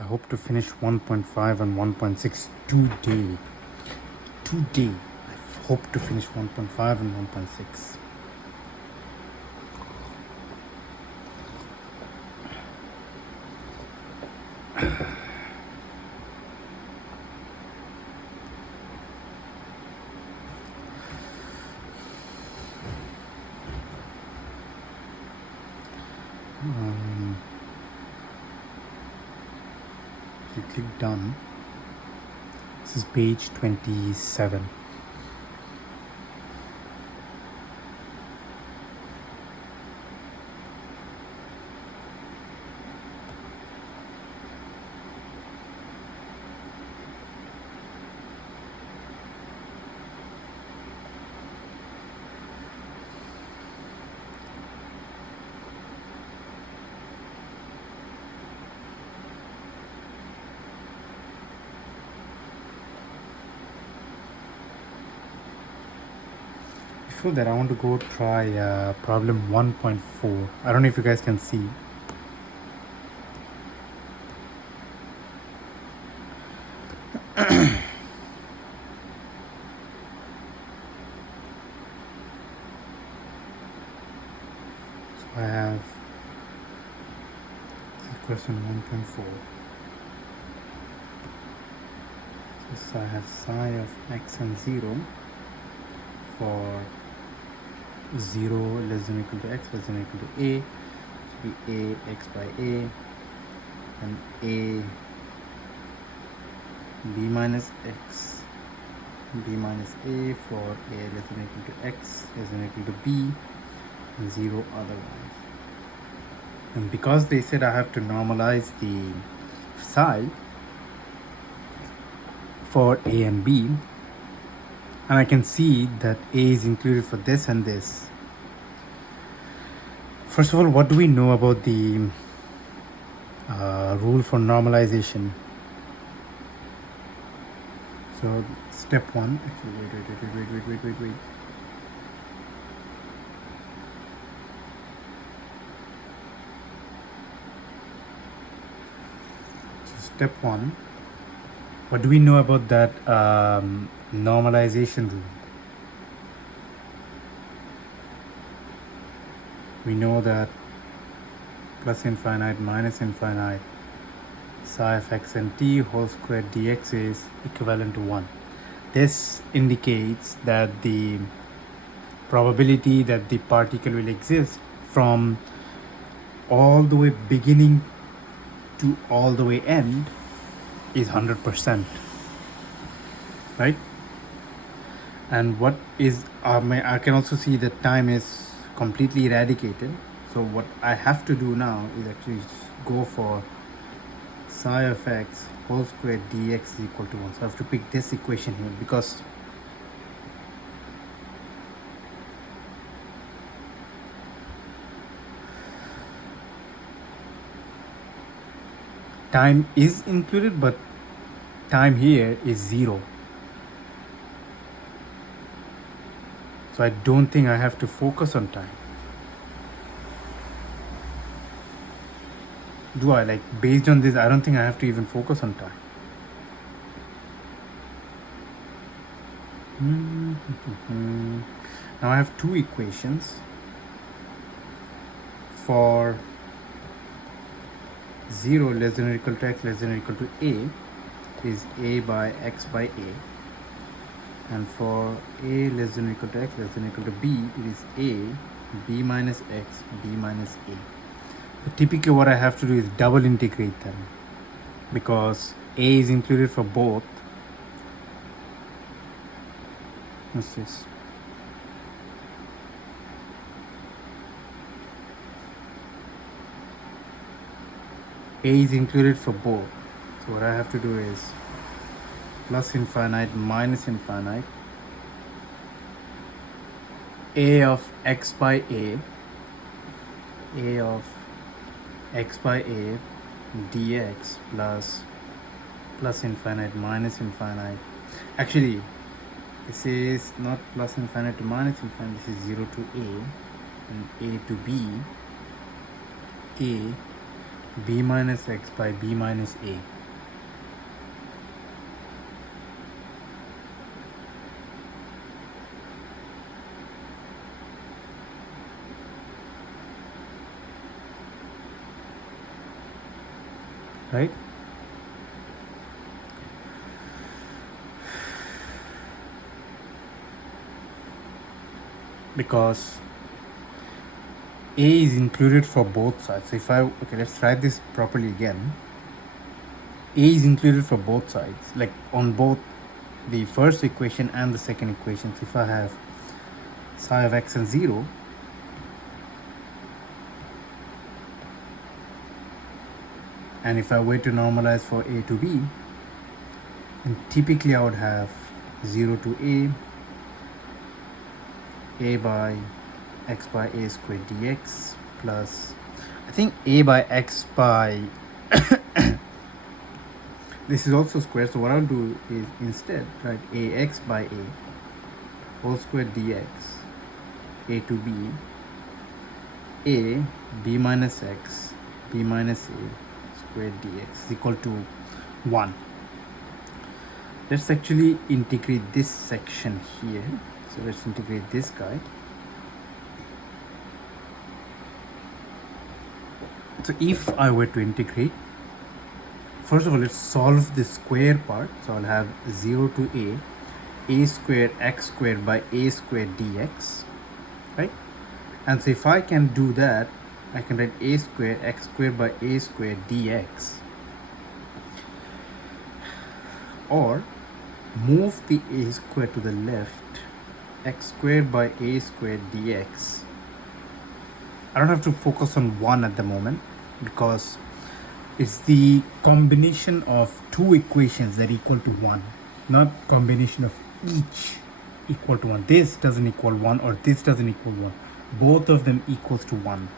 I hope to finish 1.5 and 1.6 today. I hope to finish 1.5 and 1.6. You click done. This is page 27. Before that, I want to go try problem 1.4. I don't know if you guys can see. So I have question 1.4. So I have psi of x and 0 for 0 less than or equal to x less than or equal to a. It should be a x by a and a b minus x b minus a for a less than or equal to x less than or equal to b and 0 otherwise. And because they said I have to normalize the psi for a and b, and I can see that a is included for this and this. First of all, what do we know about the rule for normalization? So step one, actually wait. So step one, what do we know about that normalization rule? We know that plus infinite minus infinite psi of x and t whole squared dx is equivalent to 1. This indicates that the probability that the particle will exist from all the way beginning to all the way end is 100%, right? And what is I can also see that time is completely eradicated. So what I have to do now is actually go for psi of x whole squared dx is equal to 1. So I have to pick this equation here because time is included, but time here is 0. So I don't think I have to focus on time. Do I? Like, based on this, I don't think I have to even focus on time. Now I have two equations for 0 less than or equal to x less than or equal to a is a by x by a, and for a less than or equal to x less than or equal to b, it is a b minus x b minus a. So typically what I have to do is double integrate them because a is included for both. What's this? A is included for both. So what I have to do is plus infinite minus infinite a of x by a of x by a dx plus infinite minus infinite. Actually, this is not plus infinite to minus infinite, this is 0 to a and a to b, a b minus x by b minus a. Right? Because a is included for both sides. So if I, okay, let's write this properly again. A is included for both sides, like on both the first equation and the second equation. So if I have psi of x and 0, and if I were to normalize for a to b, then typically I would have 0 to a by x by a squared dx plus, I think a by x by this is also square, so what I'll do is instead write ax by a whole squared dx, a to b, a b minus x b minus a squared dx is equal to 1. Let's actually integrate this section here. So let's integrate this guy. So if I were to integrate, first of all, let's solve the square part. So I'll have 0 to a squared x squared by a squared dx, right? And so if I can do that, I can write a squared x squared by a squared dx, or move the a squared to the left, x squared by a squared dx. I don't have to focus on 1 at the moment because it's the combination of two equations that equal to 1, not combination of each equal to 1. This doesn't equal 1 or this doesn't equal 1. Both of them equals to 1,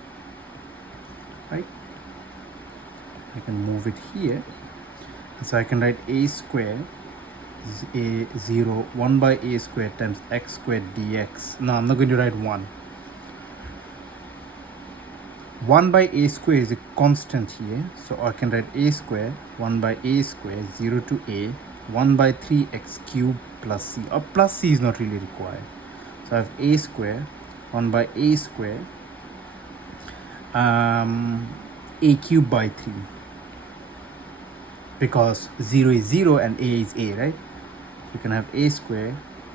right? I can move it here. So I can write a squared is a 0, 1 by a squared times x squared dx. No, I'm not going to write 1. 1 by a squared is a constant here, so I can write a squared 1 by a squared 0 to a 1 by 3x cubed plus c, or plus c is not really required. So I have a squared 1 by a squared a cubed by 3, because 0 is 0 and a is a, right? You can have a squared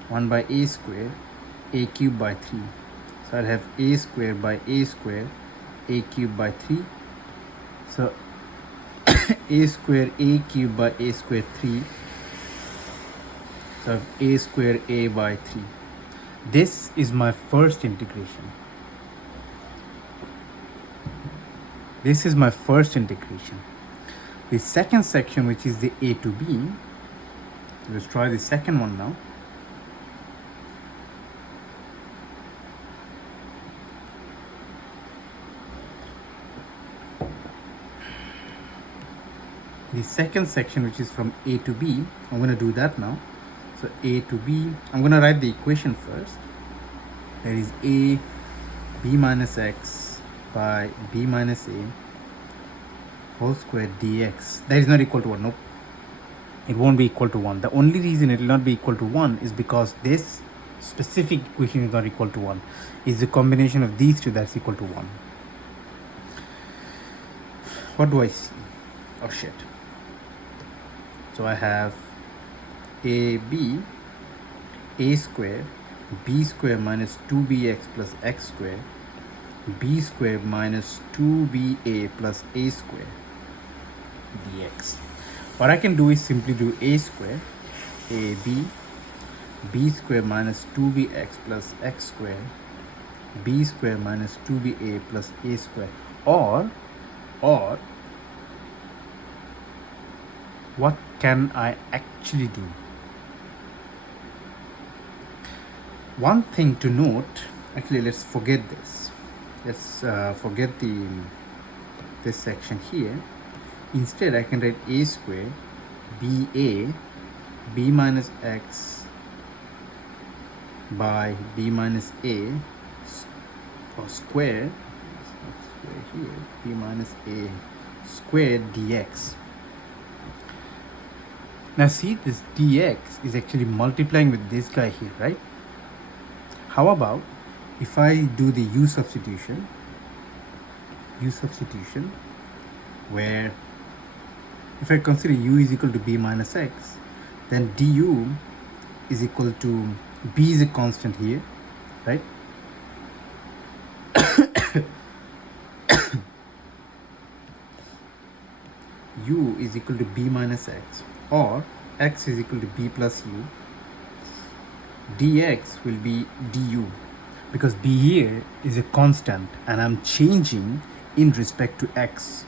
1 by a squared a cubed by 3. So I'll have a squared by a squared a cubed by 3. So a squared a cubed by a squared 3. So I have a squared a by 3. This is my first integration. This is my first integration. The second section, which is the a to b, let's try the second one now. The second section, which is from a to b, I'm going to do that now. So a to b, I'm going to write the equation first. There is a b minus x by b minus a whole square dx. That is not equal to 1. Nope. It won't be equal to 1. The only reason it will not be equal to 1 is because this specific equation is not equal to 1. It's the combination of these two that's equal to 1. What do I see? Oh shit. So I have a square b square minus 2bx plus x square b square minus 2ba plus a square dx. What I can do is simply do a square b square minus 2bx plus x square b square minus 2ba plus a square, or what can I actually do? One thing to note, actually let's forget this. Let's forget this section here. Instead I can write a square b minus x by b minus a or square here, b minus a squared dx. Now see, this dx is actually multiplying with this guy here, right? How about if I do the u substitution, where if I consider u is equal to b minus x, then du is equal to, b is a constant here, right? U is equal to b minus x, or x is equal to b plus u. Dx will be du, because b here is a constant and I'm changing in respect to x,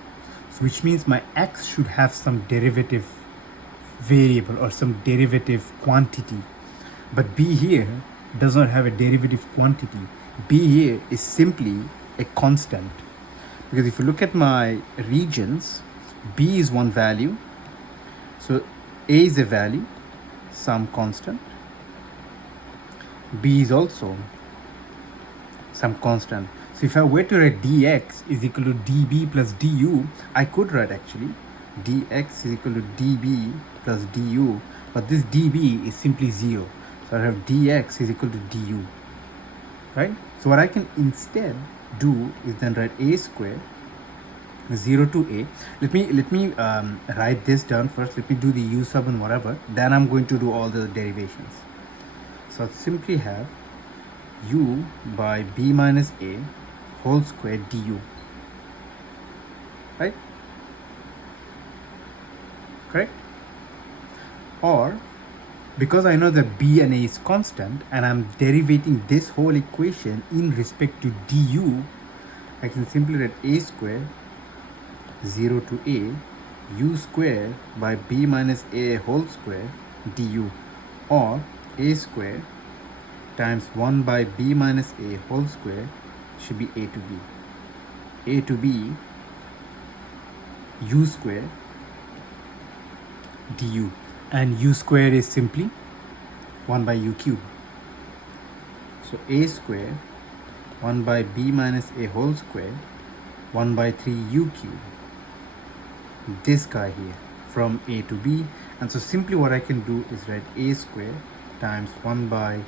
so which means my x should have some derivative variable or some derivative quantity, but b here does not have a derivative quantity. B here is simply a constant, because if you look at my regions, b is one value, so a is a value, some constant, b is also some constant. So if I were to write dx is equal to db plus du, I could write actually dx is equal to db plus du, but this db is simply 0, so I have dx is equal to du, right? So what I can instead do is then write a square 0 to a. Let me write this down first. Let me do the u sub and whatever, then I'm going to do all the derivations. So I'll simply have u by b minus a whole square du, right? Correct? Or because I know that b and a is constant and I'm derivating this whole equation in respect to du, I can simply write a square 0 to a u square by b minus a whole square du, or a square times 1 by b minus a whole square should be a to b. A to b u square du, and u square is simply 1 by u cube. So a square 1 by b minus a whole square 1 by 3 u cube, this guy here from a to b. And so simply what I can do is write a square times 1 by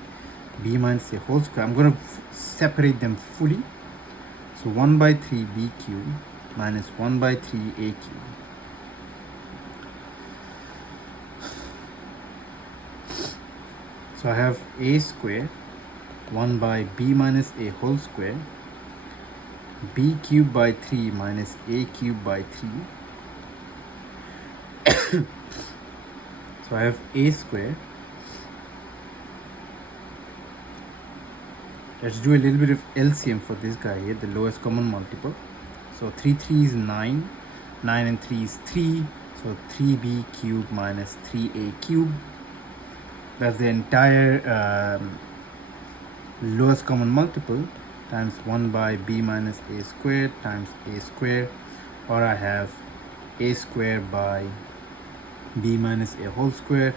b minus a whole square. I'm going to separate them fully. So 1 by 3 b cube minus 1 by 3 a cube. So I have a square 1 by b minus a whole square, b cube by 3 minus a cube by 3. So I have a square. Let's do a little bit of LCM for this guy here, the lowest common multiple. So 3 3 is 9, 9 and 3 is 3, so 3b cube minus 3a cube. That's the entire lowest common multiple times 1 by b minus a squared times a square, or I have a square by b minus a whole square,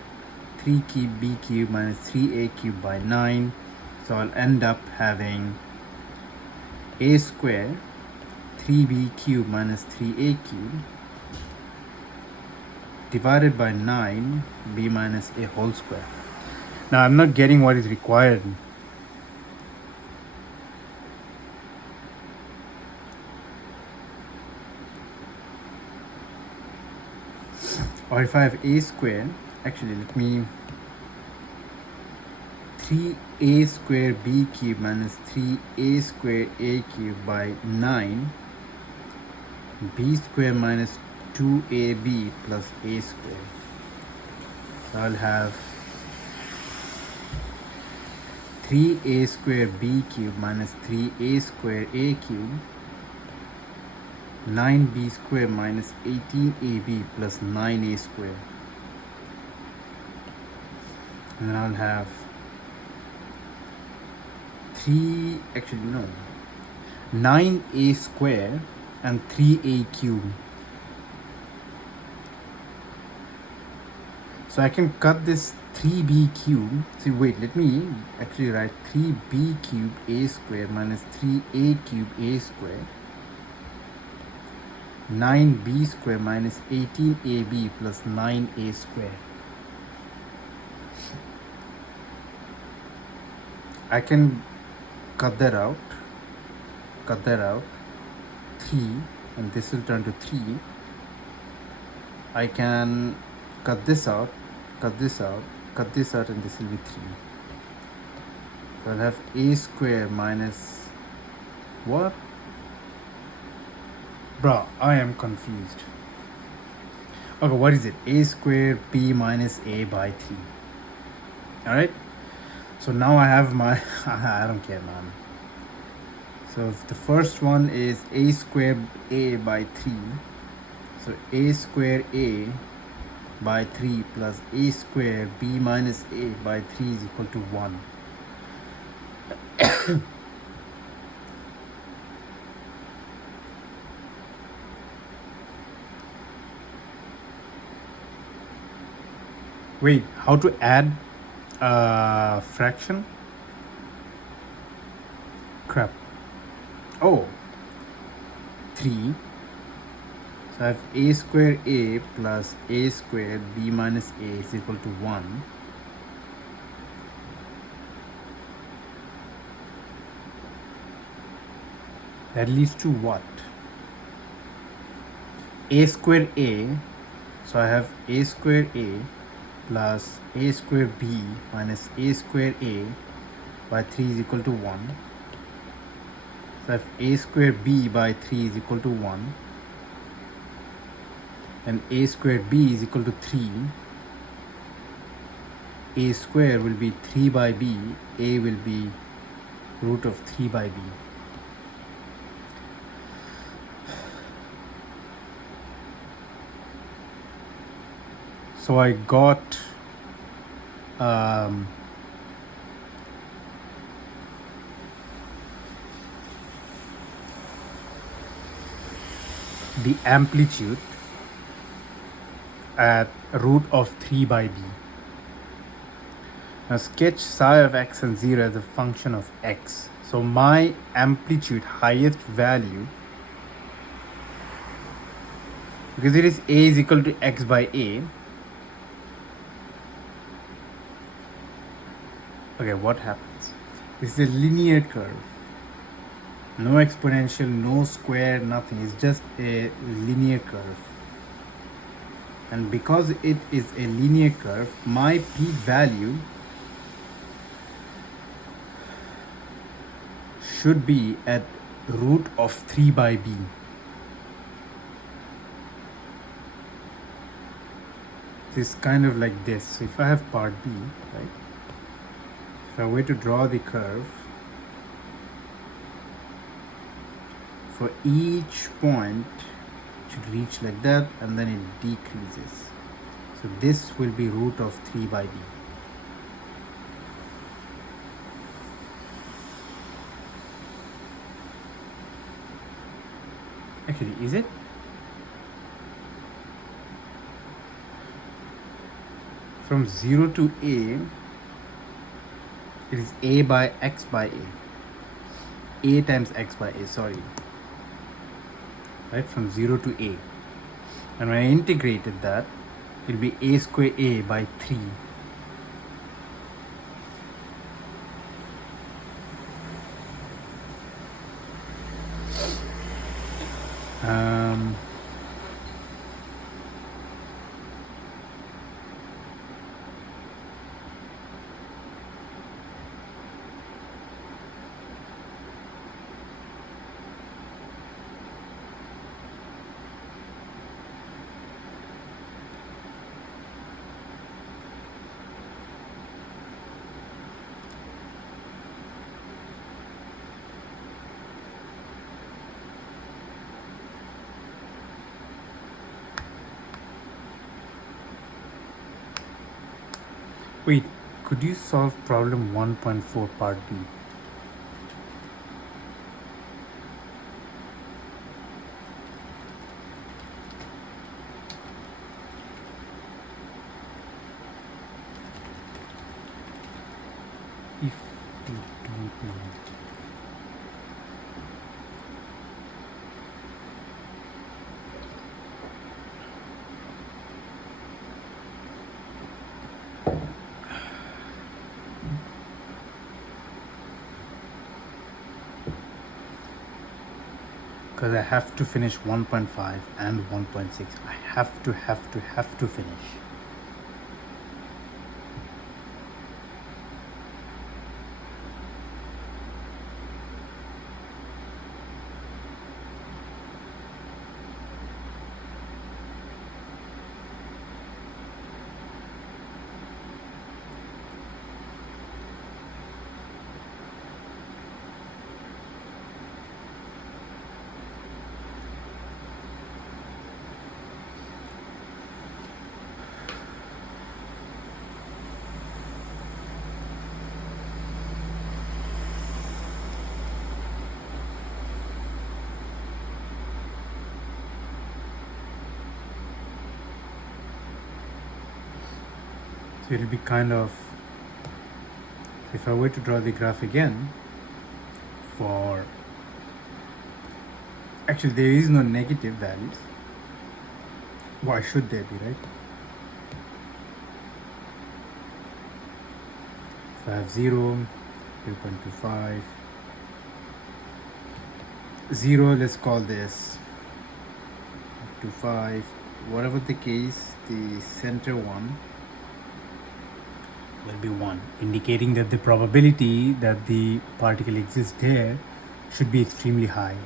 3 cube b cube minus 3a cube by 9. So I'll end up having a square 3b cube minus 3a cube divided by 9 b minus a whole square. Now I'm not getting what is required. Or if I have a square, actually let me 3a square b cube minus 3a square a cube by 9 b square minus 2ab plus a square. So I'll have 3a square b cube minus 3a square a cube, 9b square minus 18ab plus 9a square. And then I'll have 9a square and 3a cube. So I can cut this 3b cube. See, wait, let me actually write 3b cube a square minus 3a cube a square 9b square minus 18ab plus 9a square. I can cut that out, 3, and this will turn to 3. I can cut this out, and this will be 3. So I'll have a square minus what? Bruh, I am confused. Okay, what is it? A square b minus a by 3. Alright? So now I have my, I don't care, man. So the first one is a square a by 3. So a square a by 3 plus a square b minus a by 3 is equal to 1. Wait, how to add a fraction? Crap. Oh, 3. So I have a square a plus a square b minus a is equal to 1. That leads to what? A square a. So I have a square a plus a square b minus a square a by 3 is equal to 1. So I have a square b by 3 is equal to 1. And a square b is equal to 3. A square will be 3 by b. A will be root of 3 by b. So I got the amplitude at root of 3 by b. Now sketch psi of x and 0 as a function of x. So my amplitude highest value, because it is a is equal to x by a. Okay, what happens? This is a linear curve. No exponential, no square, nothing. It's just a linear curve. And because it is a linear curve, my peak value should be at root of 3 by b. It's kind of like this. So if I have part b, right? If I were to draw the curve, for each point it should reach like that, and then it decreases. So this will be root of 3 by b. Actually, is it? From 0 to a, it is a by x by a times x by a, sorry. Right, from 0 to a. And when I integrated that, it will be a square a by 3. Wait, could you solve problem 1.4 part B? If you don't know. because I have to finish 1.5 and 1.6. I have to finish. So it'll be kind of, if I were to draw the graph again for, actually there is no negative values. Why should there be, right? If I have 0, 0.25, 0, let's call this 25, whatever the case, the center one will be 1, indicating that the probability that the particle exists there should be extremely high.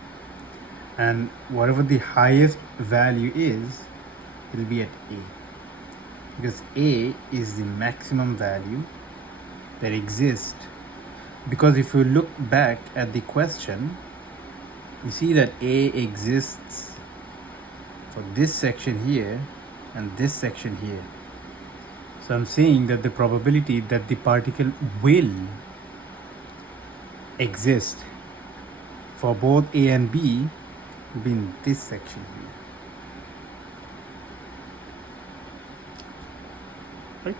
And whatever the highest value is, it will be at A. Because A is the maximum value that exists. Because if you look back at the question, you see that A exists for this section here and this section here. So I'm saying that the probability that the particle will exist for both A and B will be in this section here. Right?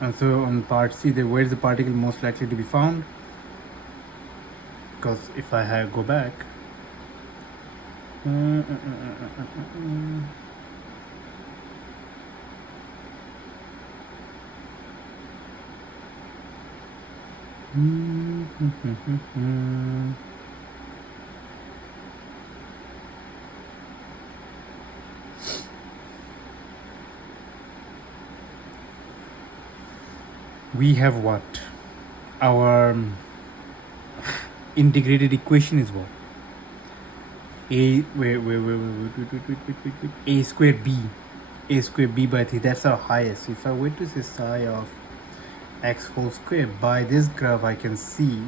And so on part C, where is the particle most likely to be found? Because if I go back, we have what? Our integrated equation is what? A squared b by 3. That's our highest. If I were to say psi of x whole square, by this graph I can see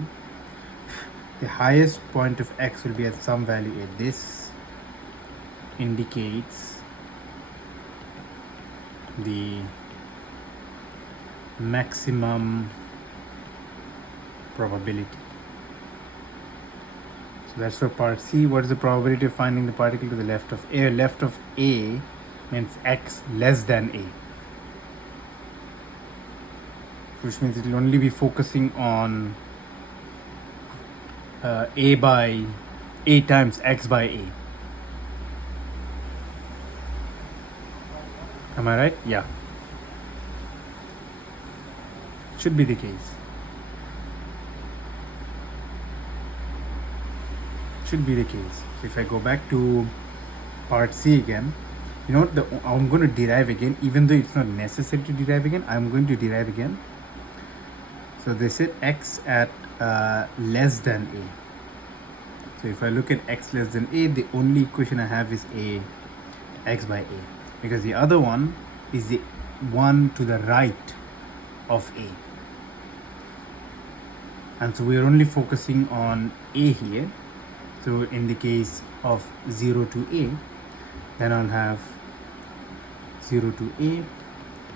the highest point of x will be at some value a. This indicates the maximum probability. So that's for part C. What is the probability of finding the particle to the left of A? Left of A means x less than A, which means it will only be focusing on A times x by A. Am I right? Yeah. Should be the case. Should be the case. So if I go back to part C again, you know what, I'm going to derive again, even though it's not necessary to derive again, I'm going to derive again. So they said x at less than A. So if I look at x less than A, the only equation I have is x by A, because the other one is the one to the right of A. And so we are only focusing on A here. So in the case of 0 to A, then I'll have 0 to A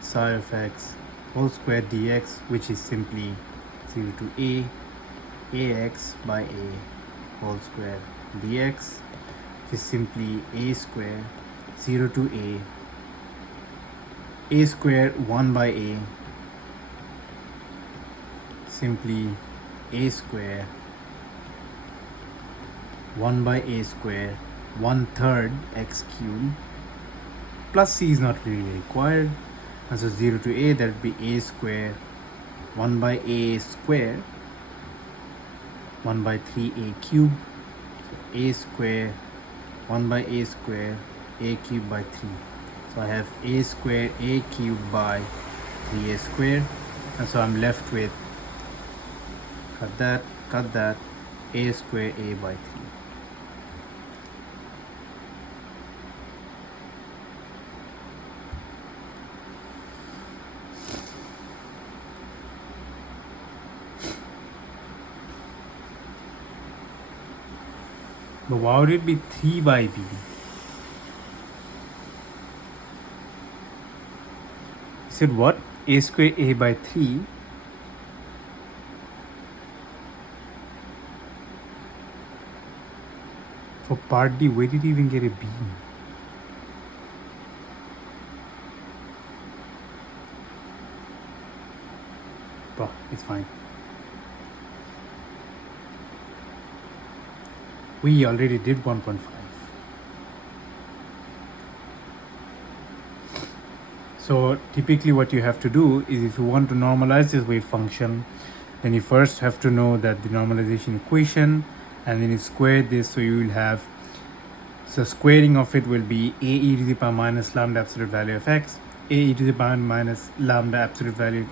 psi of x whole square dx, which is simply 0 to ax by a whole square dx, which is simply a square 0 to a square 1 by a, simply a square 1 by a square 1/3 x cubed, plus c is not really required, And so 0 to a, that would be a square 1 by a square 1 by 3a cube, so a square 1 by a square a cube by 3. So I have a square a cube by 3a square, and so I'm left with, cut that, a square a by 3. But why would it be 3 by b? You said what? A square a by 3. For part D, where did you even get a b? But it's fine. We already did 1.5. So typically what you have to do is, if you want to normalize this wave function, then you first have to know that the normalization equation, and then you square this, so you will have, so squaring of it will be a e to the power minus lambda absolute value of x, a e to the power minus lambda absolute value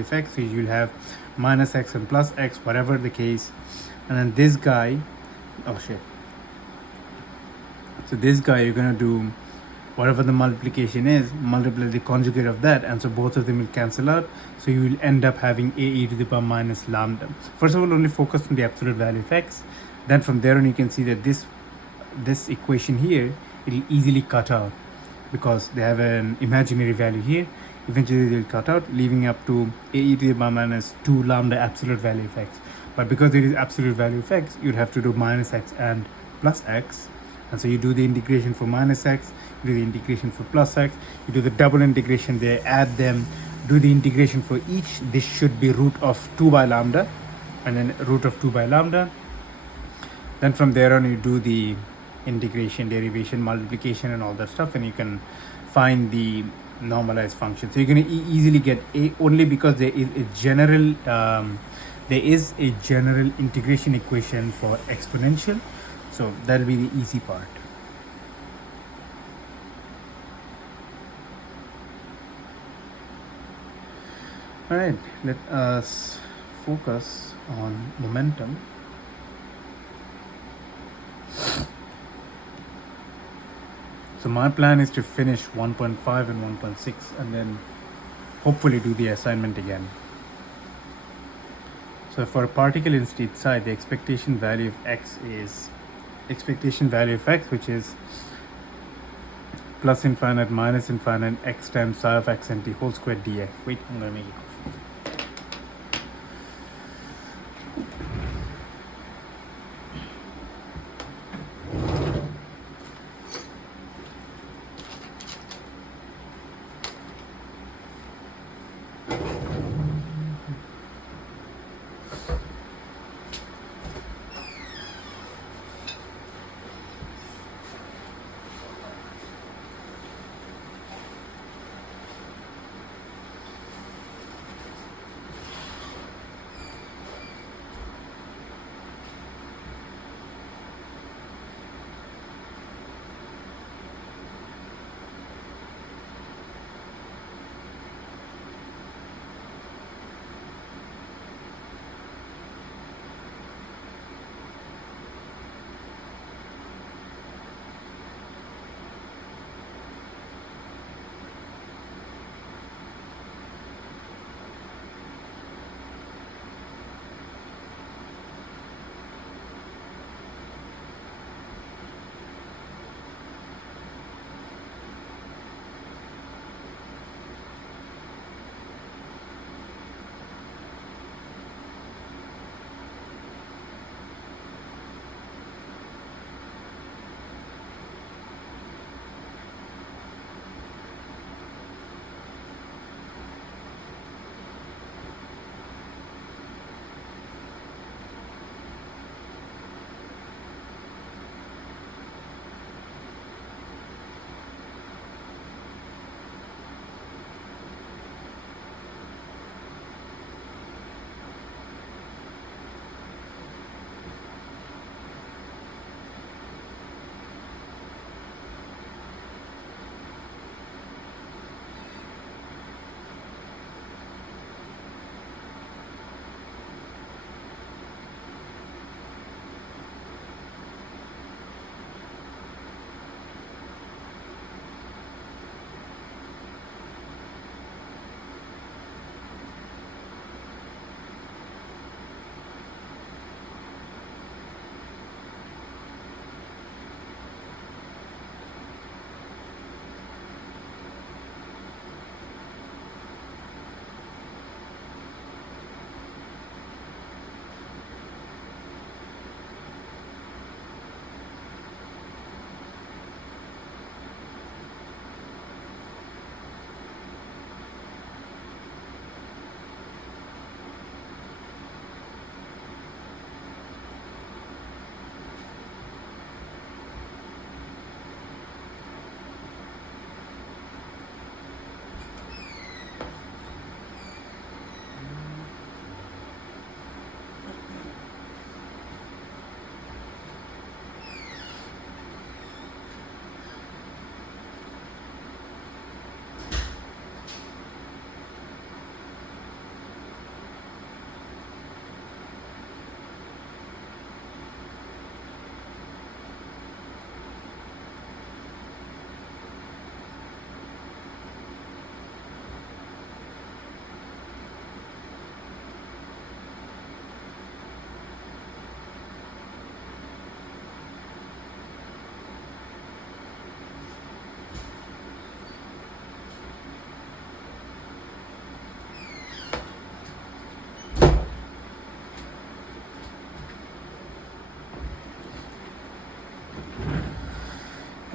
of x, so you will have minus x and plus x, whatever the case. And then this guy, oh shit, so this guy, you're gonna do whatever the multiplication is, multiply the conjugate of that, and so both of them will cancel out, so you will end up having a e to the power minus lambda. First of all, only focus on the absolute value of x, then from there on you can see that this equation here, it will easily cut out because they have an imaginary value here. Eventually they will cut out, leaving up to a e to the power minus 2 lambda absolute value of x. But because it is absolute value of x, you'd have to do minus x and plus x. And so you do the integration for minus x, you do the integration for plus x, you do the double integration there, add them, do the integration for each. This should be root of 2 by lambda, and then root of 2 by lambda. Then from there on you do the integration, derivation, multiplication, and all that stuff, and you can find the normalized function. So you're going to easily get a, only because there is a general integration equation for exponential, so that'll be the easy part. All right, let us focus on momentum. So my plan is to finish 1.5 and 1.6 and then hopefully do the assignment again. So for a particle in state psi, the expectation value of x is expectation value of x, which is plus infinite minus infinite x times psi of x and t whole squared dx. Wait, I'm going to make it.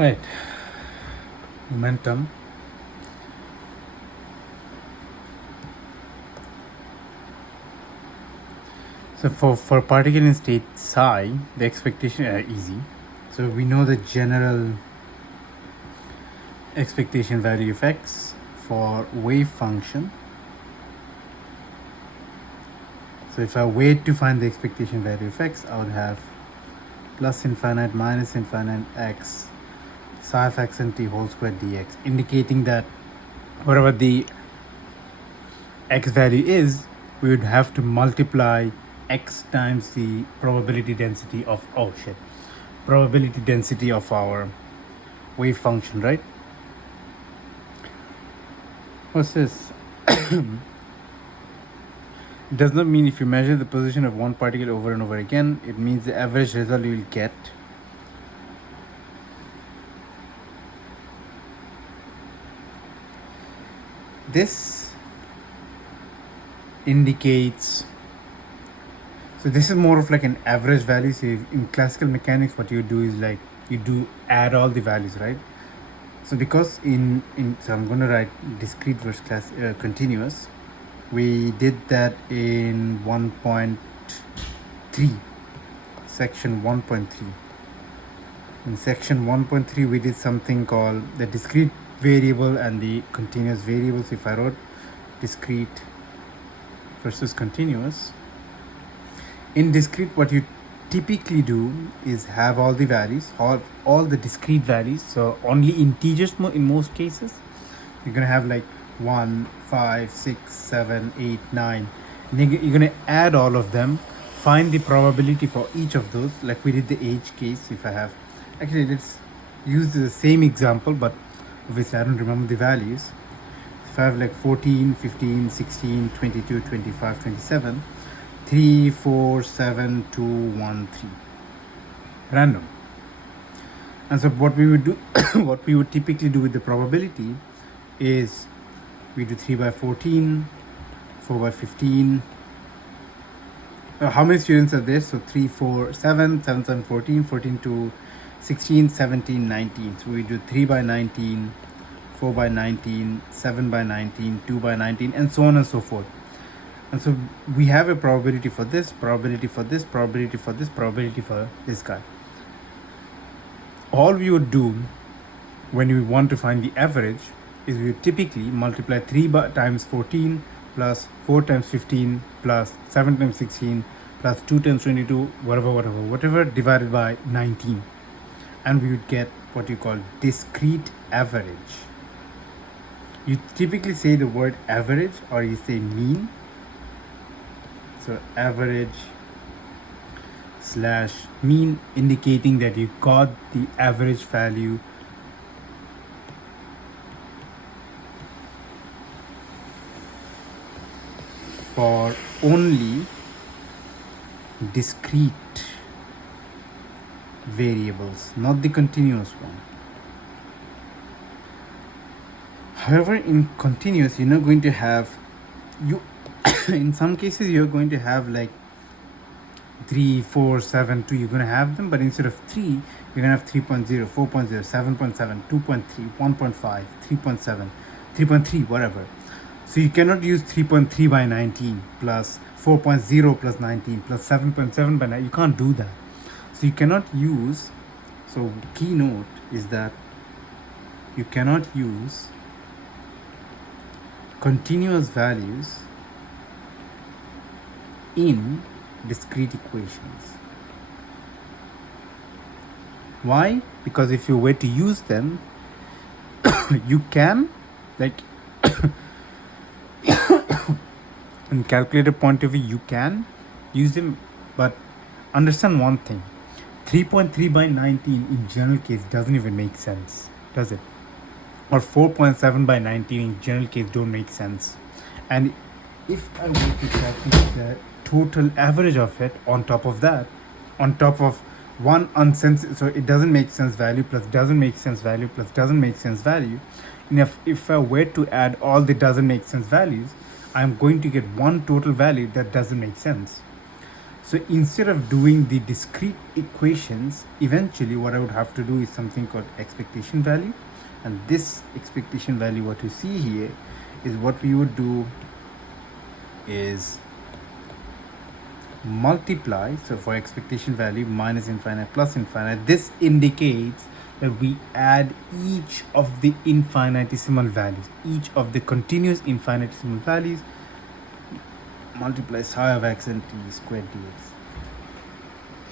Right. Momentum. So for particle in state psi, the expectation are easy. So we know the general expectation value of x for wave function. So if I were to find the expectation value of x, I would have plus infinite minus infinite x psi of x and t whole squared dx, indicating that whatever the x value is, we would have to multiply x times the probability density of probability density of our wave function, right? What's this? It does not mean if you measure the position of one particle over and over again, it means the average result you will get this indicates, so this is more of like an average value. So in classical mechanics, what you do is like you do add all the values, right? So because in so I'm going to write discrete versus continuous. We did that in 1.3, section 1.3. In section 1.3, we did something called the discrete variable and the continuous variables. If I wrote discrete versus continuous, in discrete, what you typically do is have all the values, all the discrete values. So only integers in most cases. You're gonna have like 1, 5, 6, 7, 8, 9. And you're gonna add all of them, find the probability for each of those, like we did the age case. If I have, actually let's use the same example, but obviously I don't remember the values. If I have like 14, 15, 16, 22, 25, 27, 3, 4, 7, 2, 1, 3. Random. And so what we would do, what we would typically do with the probability is we do 3 by 14, 4 by 15. How many students are there? So 3, 4, 7, 7, 7, 14, 14 to 16, 17, 19. So we do 3 by 19, 4 by 19, 7 by 19, 2 by 19, and so on and so forth. And so we have a probability for this, probability for this, probability for this, probability for this guy. All we would do when we want to find the average is we would typically multiply 3 times 14 plus 4 times 15 plus 7 times 16 plus 2 times 22, whatever divided by 19. And we would get what you call discrete average. You typically say the word average or you say mean. So average slash mean, indicating that you got the average value for only discrete variables, not the continuous one. However, in continuous, you're not going to have, in some cases you're going to have like 3, 4, 7, 2, you're going to have them, but instead of 3, you're going to have 3.0, 4.0, 7.7, 2.3, 1.5, 3.7, 3.3, whatever. So you cannot use 3.3 by 19 plus 4.0 plus 19 plus 7.7 by 9. You can't do that. So you cannot use, so keynote is that you cannot use continuous values in discrete equations. Why? Because if you were to use them, you can, like, in calculator point of view, you can use them, but understand one thing: 3.3 by 19 in general case doesn't even make sense, does it? Or 4.7 by 19 in general case don't make sense. And if I were to calculate the total average of it on top of that, on top of one unsensitive, so it doesn't make sense value plus doesn't make sense value plus doesn't make sense value, and if I were to add all the doesn't make sense values, I'm going to get one total value that doesn't make sense. So instead of doing the discrete equations, eventually what I would have to do is something called expectation value. And this expectation value, what you see here, is what we would do is multiply. So for expectation value, minus infinite plus infinite, this indicates that we add each of the infinitesimal values, each of the continuous infinitesimal values, multiply psi of x and t squared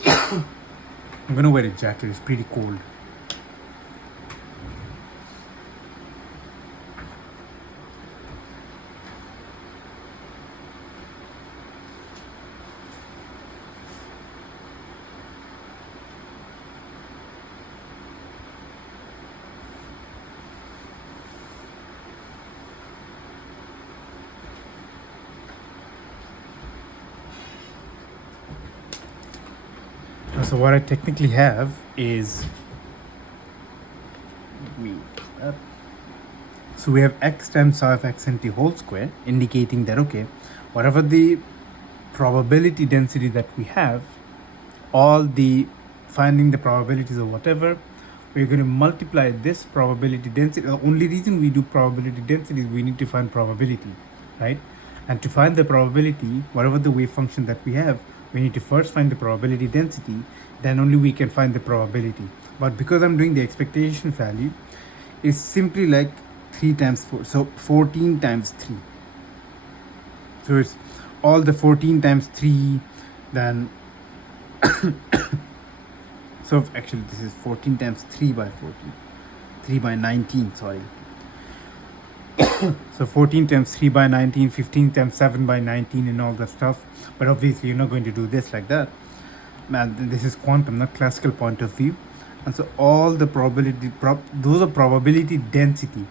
dx. I'm gonna wear a jacket, it's pretty cold. So what I technically have is so we have x times psi of x and t whole square, indicating that okay, whatever the probability density that we have, all the finding the probabilities or whatever, we're going to multiply this probability density. The only reason we do probability density is we need to find probability, right? And to find the probability, whatever the wave function that we have, we need to first find the probability density, then only we can find the probability. But because I'm doing the expectation value, it's simply like 3 times 4, so 14 times 3. So it's all the 14 times 3, then so actually this is 14 times 3 by 14, 3 by 19, sorry. So 14 times 3 by 19, 15 times 7 by 19 and all that stuff. But obviously you're not going to do this like that. Man, this is quantum, not classical point of view. And so all the probability, those are probability density.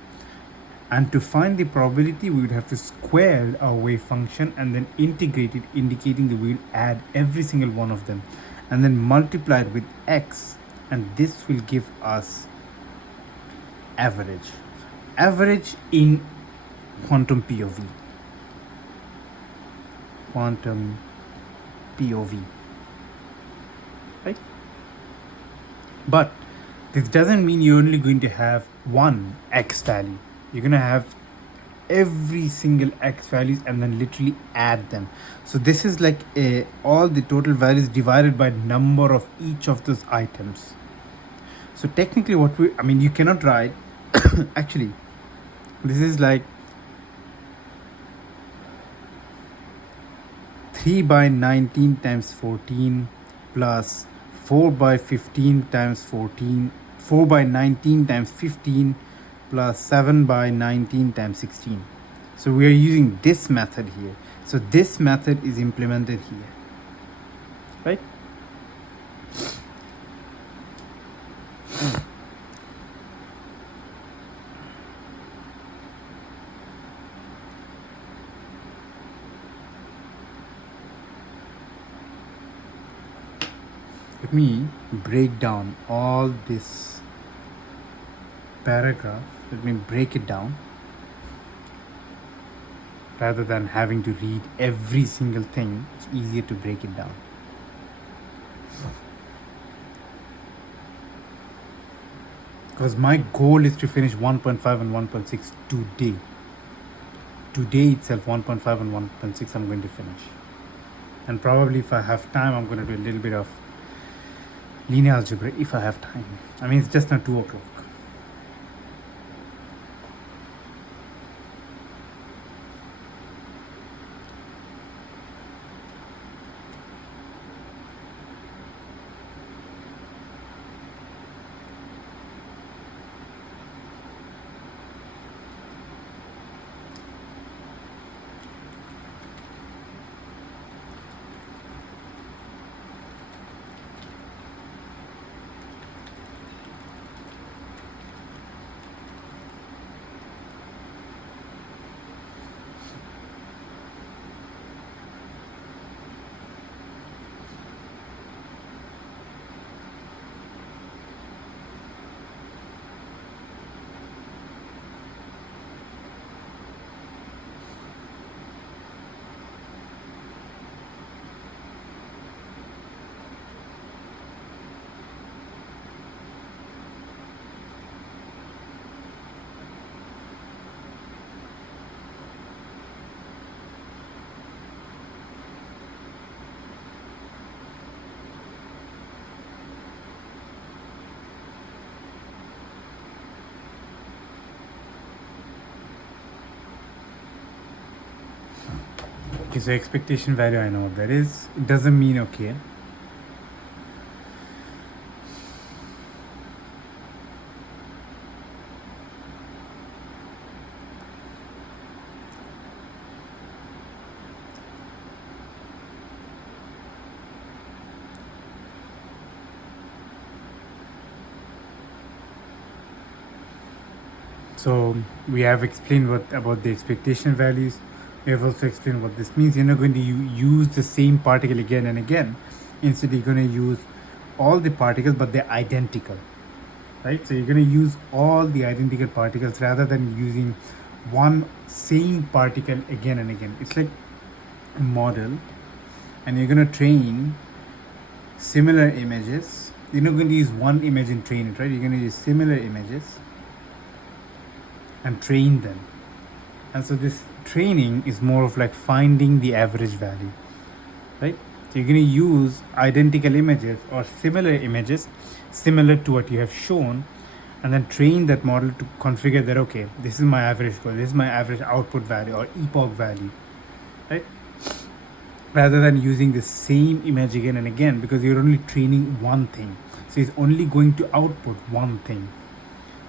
And to find the probability, we would have to square our wave function and then integrate it, indicating that we will add every single one of them and then multiply it with x, and this will give us average. Average in quantum POV. Quantum POV. Right? But this doesn't mean you're only going to have one x value. You're going to have every single x values and then literally add them. So this is like all the total values divided by number of each of those items. So technically what you cannot write actually this is like 3 by 19 times 14 plus 4 by 15 times 14, 4 by 19 times 15 plus 7 by 19 times 16. So we are using this method here. So this method is implemented here, right? Let me break down all this paragraph. Let me break it down rather than having to read every single thing. It's easier to break it down. Because my goal is to finish 1.5 and 1.6 today. Today itself, 1.5 and 1.6 I'm going to finish. And probably if I have time, I'm going to do a little bit of linear algebra if I have time. It's just not 2 o'clock. Okay, so expectation value, I know what that is. It doesn't mean okay. So we have explained what about the expectation values. We have also explained what this means. You're not going to use the same particle again and again. Instead, you're going to use all the particles, but they're identical, right? So you're going to use all the identical particles rather than using one same particle again and again. It's like a model, and you're going to train similar images. You're not going to use one image and train it, right? You're going to use similar images and train them. And so this training is more of like finding the average value, right? So you're going to use identical images or similar images, similar to what you have shown, and then train that model to configure that, okay, this is my average score, this is my average output value or epoch value, right? Rather than using the same image again and again, because you're only training one thing. So it's only going to output one thing.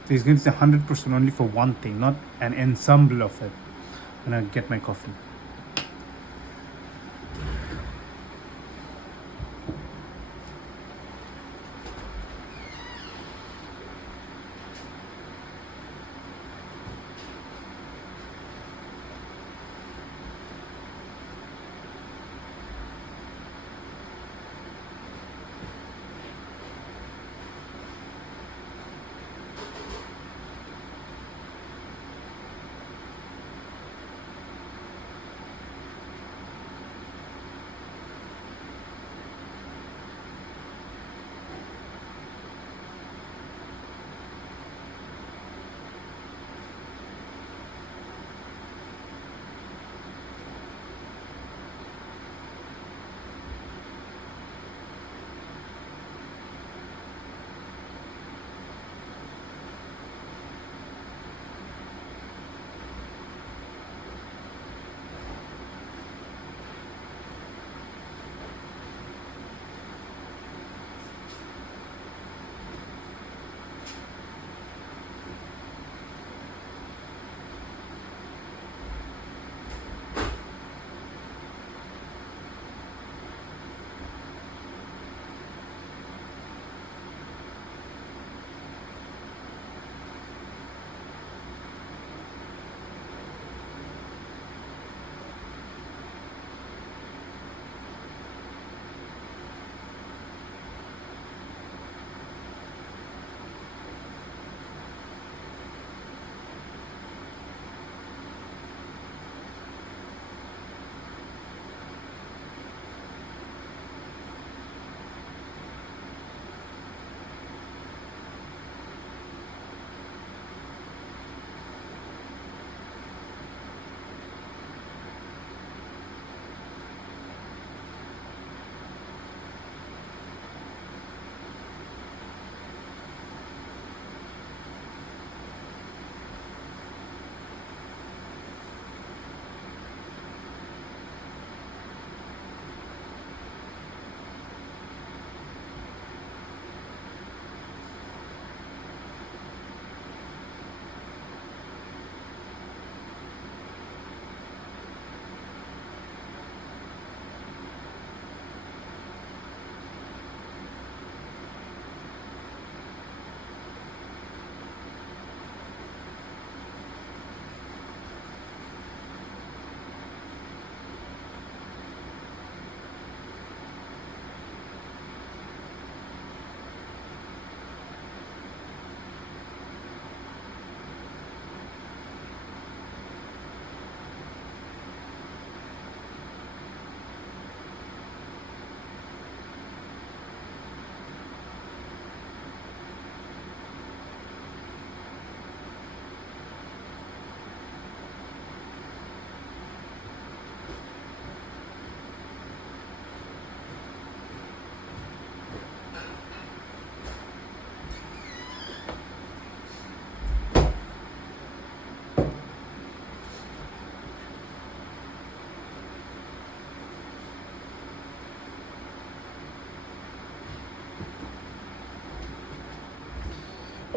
So it's going to say 100% only for one thing, not an ensemble of it. When I get my coffee.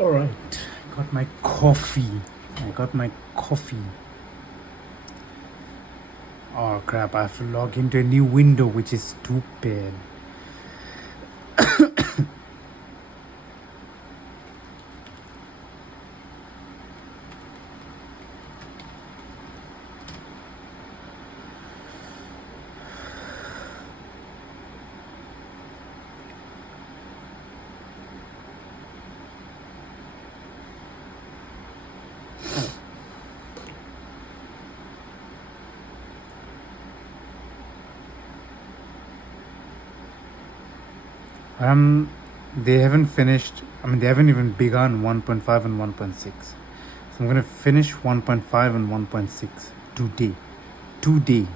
All right, got my coffee. I got my coffee. Oh crap, I have to log into a new window, which is stupid. They haven't finished. I mean, they haven't even begun 1.5 and 1.6. So I'm gonna finish 1.5 and 1.6 today. Today.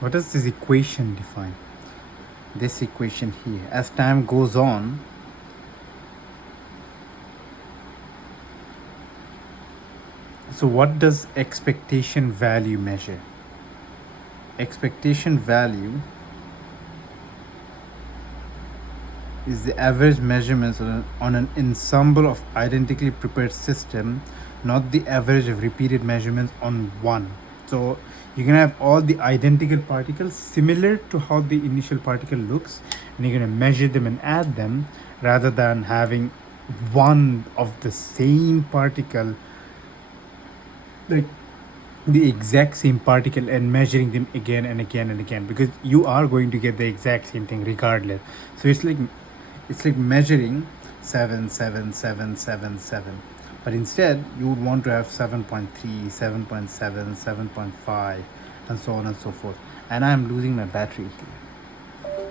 What does this equation define? This equation here. As time goes on, so what does expectation value measure? Expectation value is the average measurements on an ensemble of identically prepared system, not the average of repeated measurements on one. So you're gonna have all the identical particles similar to how the initial particle looks, and you're gonna measure them and add them, rather than having one of the same particle, like the exact same particle, and measuring them again and again and again, because you are going to get the exact same thing regardless. So it's like measuring 7 7 7 7 7, but instead you would want to have 7.3, 7.7, 7.5, and so on and so forth. And I'm losing my battery here.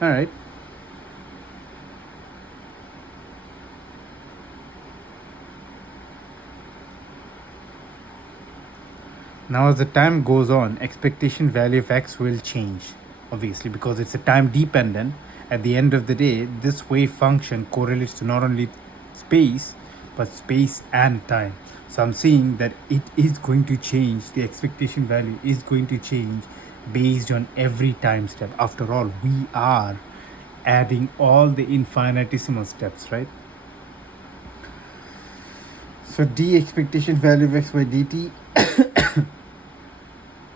All right. Now, as the time goes on, expectation value of x will change, obviously, because it's a time dependent. At the end of the day, this wave function correlates to not only space, but space and time. So I'm saying that it is going to change, the expectation value is going to change based on every time step. After all, we are adding all the infinitesimal steps, right? So d expectation value of x by dt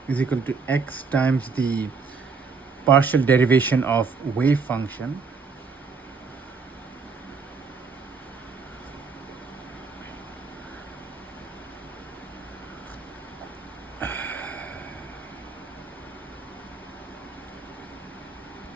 is equal to x times the partial derivation of wave function